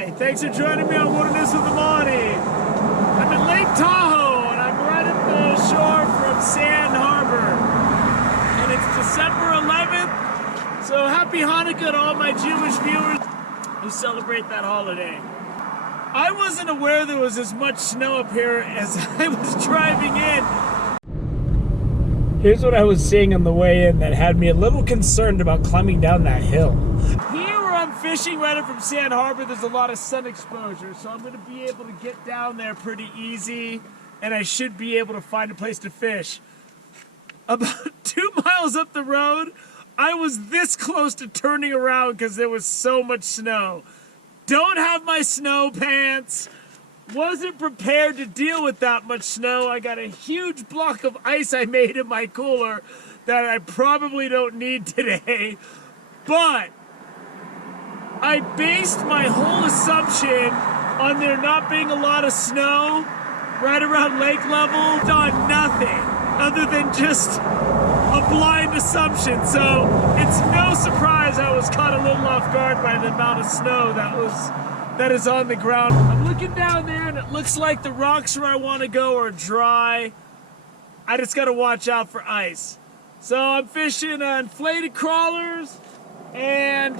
Hi, thanks for joining me on Wilderness with the Monty. I'm in Lake Tahoe and I'm right at the shore from Sand Harbor. And it's December 11th, so happy Hanukkah to all my Jewish viewers who celebrate that holiday. I wasn't aware there was as much snow up here as I was driving in. Here's what I was seeing on the way in that had me a little concerned about climbing down that hill. Here where I'm fishing right up from Sand Harbor, there's a lot of sun exposure, so I'm going to be able to get down there pretty easy, and I should be able to find a place to fish. About 2 miles up the road, I was this close to turning around because there was so much snow. Don't have my snow pants. Wasn't prepared to deal with that much snow. I got a huge block of ice I made in my cooler that I probably don't need today. But I based my whole assumption on there not being a lot of snow right around lake level on nothing other than just a blind assumption. So it's no surprise I was caught a little off guard by the amount of snow that is on the ground. I'm looking down there and it looks like the rocks where I want to go are dry. I just got to watch out for ice. So I'm fishing inflated crawlers and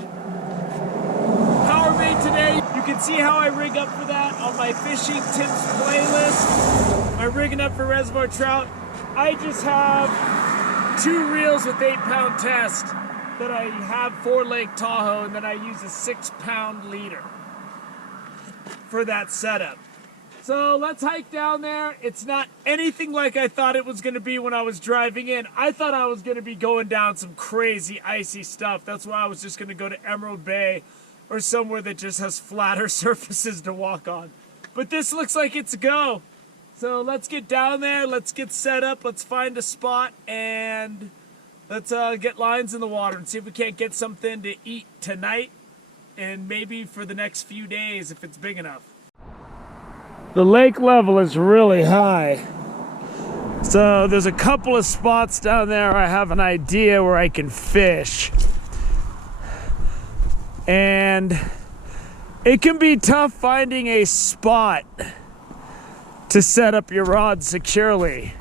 power bait today. You can see how I rig up for that on my fishing tips playlist. I'm rigging up for reservoir trout. I just have 2 reels with 8-pound test that I have for Lake Tahoe, and then I use a 6-pound leader for that setup. So let's hike down there. It's not anything like I thought it was going to be when I was driving in. I thought I was going to be going down some crazy icy stuff. That's why I was just going to go to Emerald Bay or somewhere that just has flatter surfaces to walk on. But this looks like it's a go. So let's get down there, let's get set up, let's find a spot, and let's get lines in the water and see if we can't get something to eat tonight and maybe for the next few days if it's big enough. The lake level is really high. So there's a couple of spots down there I have an idea where I can fish. And it can be tough finding a spot to set up your rod securely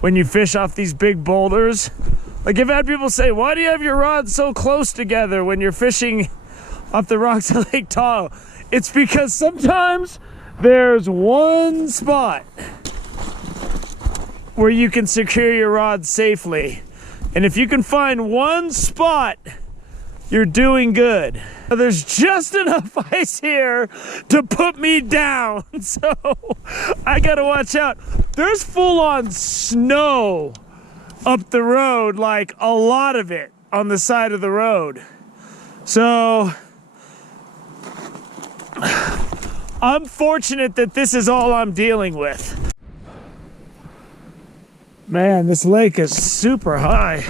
when you fish off these big boulders. Like, I've had people say, why do you have your rods so close together when you're fishing off the rocks of Lake Tahoe? It's because sometimes there's one spot where you can secure your rod safely. And if you can find one spot, you're doing good. There's just enough ice here to put me down, so I gotta watch out. There's full-on snow up the road, like a lot of it on the side of the road. So I'm fortunate that this is all I'm dealing with. Man, this lake is super high.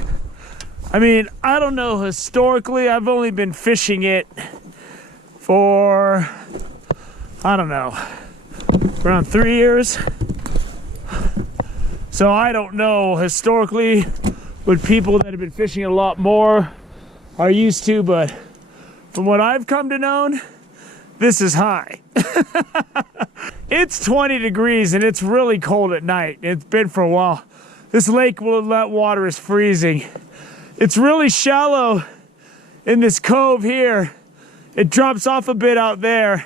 I mean, I don't know, historically, I've only been fishing it for, I don't know, around 3 years. So I don't know historically what people that have been fishing a lot more are used to, but from what I've come to know, this is high. It's 20 degrees and it's really cold at night. It's been for a while. This lake water is freezing. It's really shallow in this cove here. It drops off a bit out there.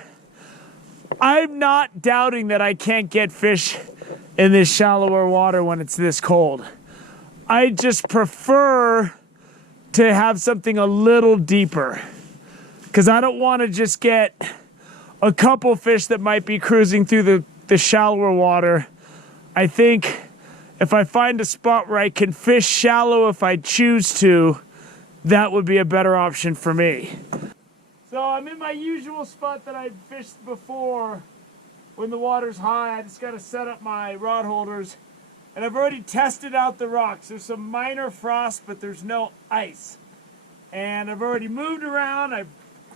I'm not doubting that I can't get fish in this shallower water when it's this cold. I just prefer to have something a little deeper because I don't want to just get a couple fish that might be cruising through the shallower water. I think if I find a spot where I can fish shallow if I choose to, that would be a better option for me. So I'm in my usual spot that I've fished before when the water's high. I just got to set up my rod holders. And I've already tested out the rocks. There's some minor frost, but there's no ice. And I've already moved around. I've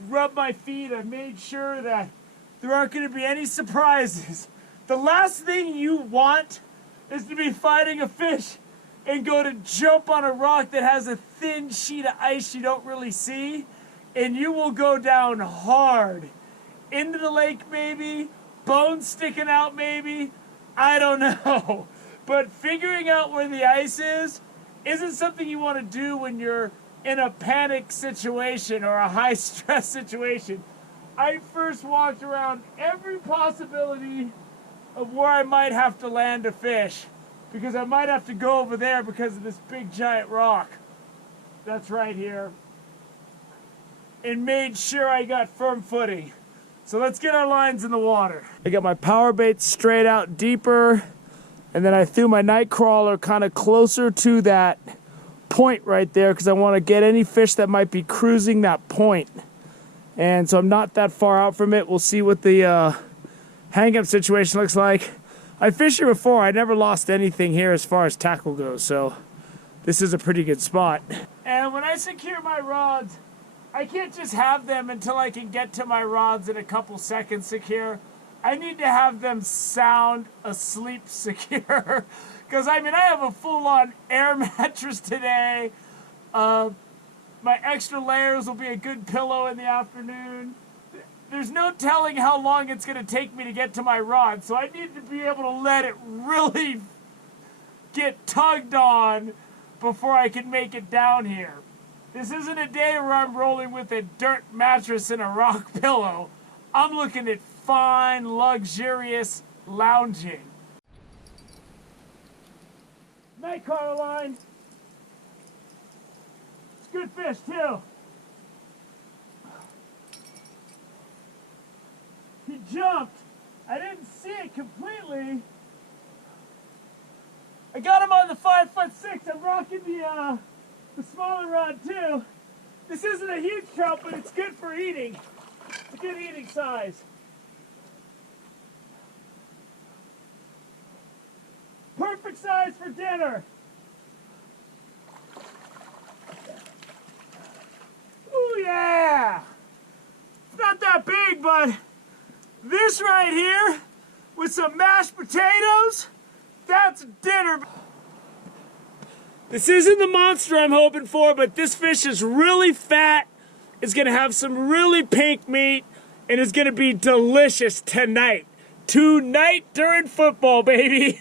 rubbed my feet. I've made sure that there aren't going to be any surprises. The last thing you want is to be fighting a fish and go to jump on a rock that has a thin sheet of ice you don't really see, and you will go down hard into the lake maybe, bones sticking out maybe, I don't know. But figuring out where the ice is isn't something you want to do when you're in a panic situation or a high stress situation. I first walked around every possibility of where I might have to land a fish, because I might have to go over there because of this big giant rock that's right here, and made sure I got firm footing. So let's get our lines in the water. I got my power bait straight out deeper, and then I threw my night crawler kind of closer to that point right there because I want to get any fish that might be cruising that point. And so I'm not that far out from it. We'll see what the hang-up situation looks like. I fished here before. I never lost anything here as far as tackle goes, so this is a pretty good spot. And when I secure my rods, I can't just have them until I can get to my rods in a couple seconds secure. I need to have them sound asleep secure. Because, I mean, I have a full-on air mattress today. My extra layers will be a good pillow in the afternoon. There's no telling how long it's going to take me to get to my rod, so I need to be able to let it really get tugged on before I can make it down here. This isn't a day where I'm rolling with a dirt mattress and a rock pillow. I'm looking at fine, luxurious lounging. Night Caroline. It's good fish too. He jumped. I didn't see it completely. I got him on the 5'6". I'm rocking the smaller rod too. This isn't a huge trout, but it's good for eating. It's a good eating size. Perfect size for dinner. Oh yeah! It's not that big, but this right here with some mashed potatoes, that's dinner. This isn't the monster I'm hoping for, but this fish is really fat. It's gonna have some really pink meat, and it's gonna be delicious tonight. Tonight during football, baby.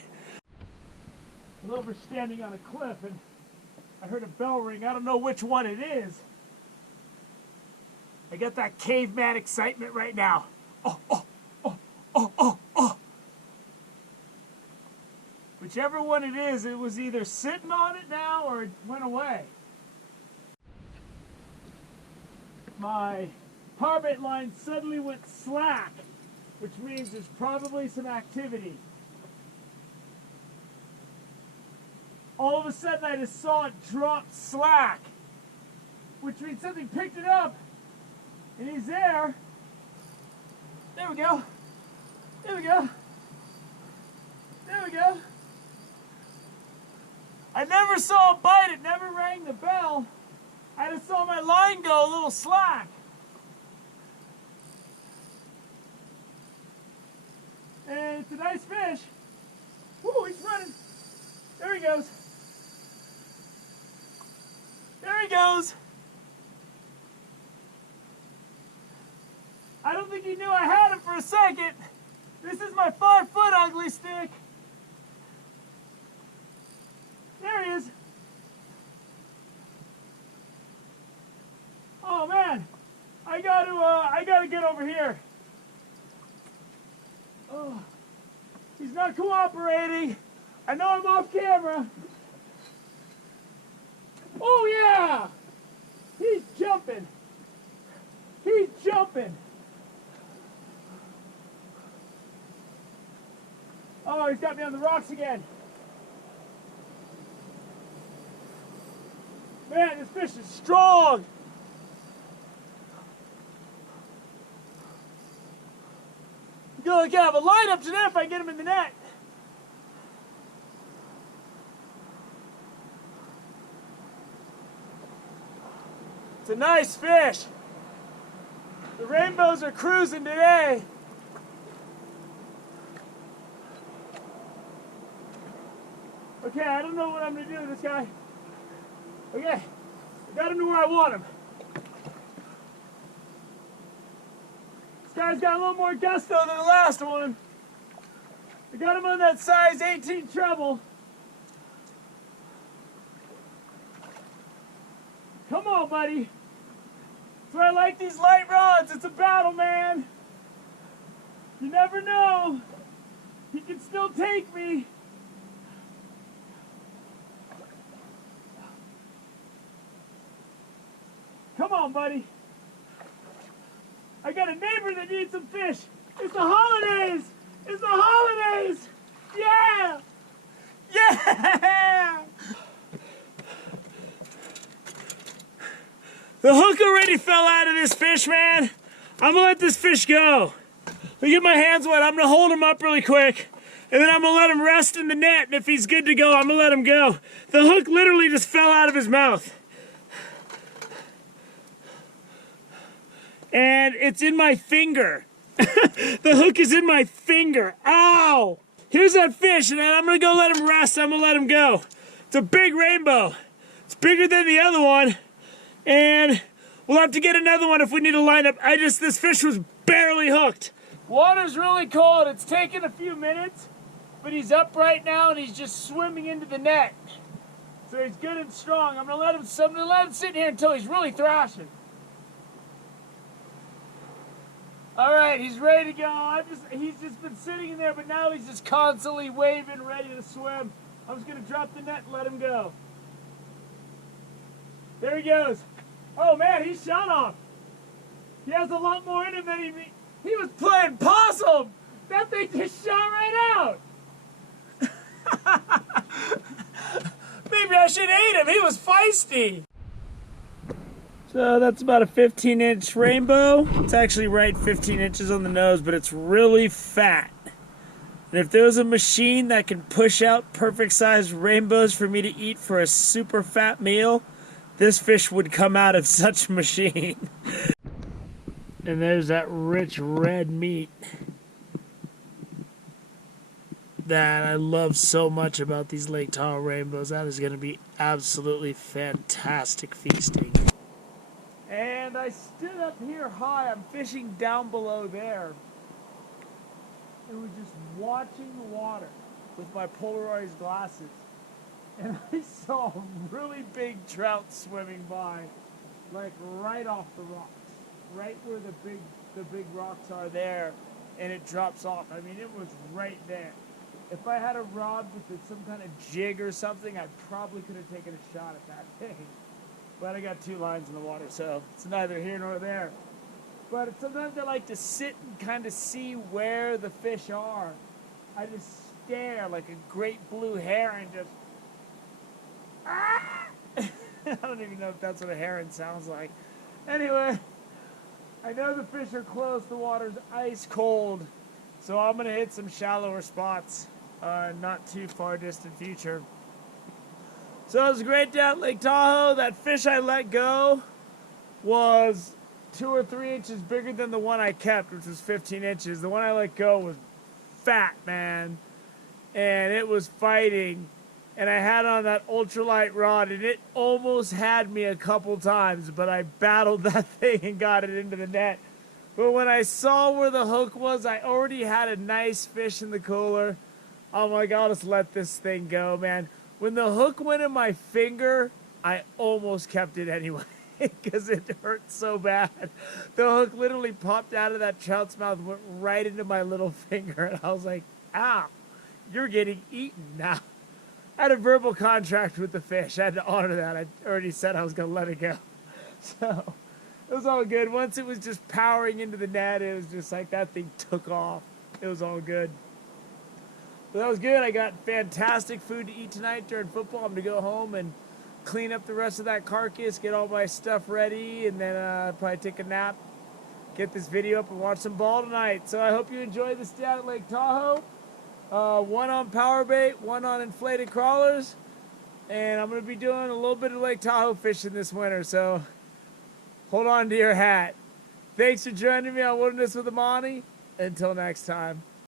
I was over standing on a cliff and I heard a bell ring. I don't know which one it is. I got that caveman excitement right now. Oh, oh, oh, oh, oh, oh. Whichever one it is, it was either sitting on it now or it went away. My power bait line suddenly went slack, which means there's probably some activity. All of a sudden I just saw it drop slack, which means something picked it up, and he's there. There we go. There we go. There we go. I never saw him bite, it never rang the bell. I just saw my line go a little slack. And it's a nice fish. Woo, he's running. There he goes. There he goes. I don't think he knew I had him for a second. This is my 5-foot ugly stick. There he is. Oh man, I gotta get over here. Oh, he's not cooperating. I know I'm off camera. Oh yeah, he's jumping. He's jumping. Oh, he's got me on the rocks again. Man, this fish is strong. Gonna have a line up to there if I get him in the net. It's a nice fish. The rainbows are cruising today. Okay, I don't know what I'm gonna do with this guy. Okay, I got him to where I want him. guy's got a little more gusto than the last one. I got him on that size 18 treble. Come on, buddy. That's why I like these light rods. It's a battle, man. You never know. He can still take me. Come on, buddy. I got a neighbor that needs some fish. It's the holidays. It's the holidays. Yeah. Yeah. The hook already fell out of this fish, man. I'm gonna let this fish go. Let me get my hands wet. I'm gonna hold him up really quick, and then I'm gonna let him rest in the net, and if he's good to go, I'm gonna let him go. The hook literally just fell out of his mouth. And it's in my finger. The hook is in my finger. Ow! Here's that fish, and then I'm gonna go let him rest. I'm gonna let him go. It's a big rainbow. It's bigger than the other one. And we'll have to get another one if we need to line up. This fish was barely hooked. Water's really cold. It's taken a few minutes, but he's up right now and he's just swimming into the net. So he's good and strong. I'm gonna let him sit here until he's really thrashing. All right, he's ready to go. He's just been sitting in there, but now he's just constantly waving, ready to swim. I'm just gonna drop the net and let him go. There he goes. Oh man, he shot off. He has a lot more in him than he was playing possum. That thing just shot right out. Maybe I should eat him. He was feisty. So that's about a 15-inch rainbow. It's actually right 15 inches on the nose, but it's really fat. And if there was a machine that can push out perfect-sized rainbows for me to eat for a super fat meal, this fish would come out of such a machine. And there's that rich red meat that I love so much about these Lake Tahoe rainbows. That is going to be absolutely fantastic feasting. And I stood up here high. I'm fishing down below there. And was just watching the water with my polarized glasses. And I saw a really big trout swimming by, like right off the rocks, right where the big rocks are there, and it drops off. I mean, it was right there. If I had a rod with some kind of jig or something, I probably could have taken a shot at that thing. But I got two lines in the water, so it's neither here nor there. But sometimes I like to sit and kind of see where the fish are. I just stare like a great blue heron, just I don't even know if that's what a heron sounds like. Anyway, I know the fish are close. The water's ice cold. So I'm going to hit some shallower spots not too far distant future. So it was a great day at Lake Tahoe. That fish I let go was 2 or 3 inches bigger than the one I kept, which was 15 inches. The one I let go was fat, man. And it was fighting. And I had on that ultralight rod, and it almost had me a couple times, but I battled that thing and got it into the net. But when I saw where the hook was, I already had a nice fish in the cooler. I'm like, I'll just let this thing go, man. When the hook went in my finger, I almost kept it anyway because it hurt so bad. The hook literally popped out of that trout's mouth, went right into my little finger, and I was like, ow, you're getting eaten now. I had a verbal contract with the fish. I had to honor that. I already said I was going to let it go. So it was all good. Once it was just powering into the net, it was just like that thing took off. It was all good. But that was good. I got fantastic food to eat tonight during football. I'm going to go home and clean up the rest of that carcass, get all my stuff ready, and then probably take a nap, get this video up, and watch some ball tonight. So I hope you enjoy this day at Lake Tahoe. One on power bait, one on inflated crawlers, and I'm going to be doing a little bit of Lake Tahoe fishing this winter, so hold on to your hat. Thanks for joining me on Wilderness with Amani. Until next time.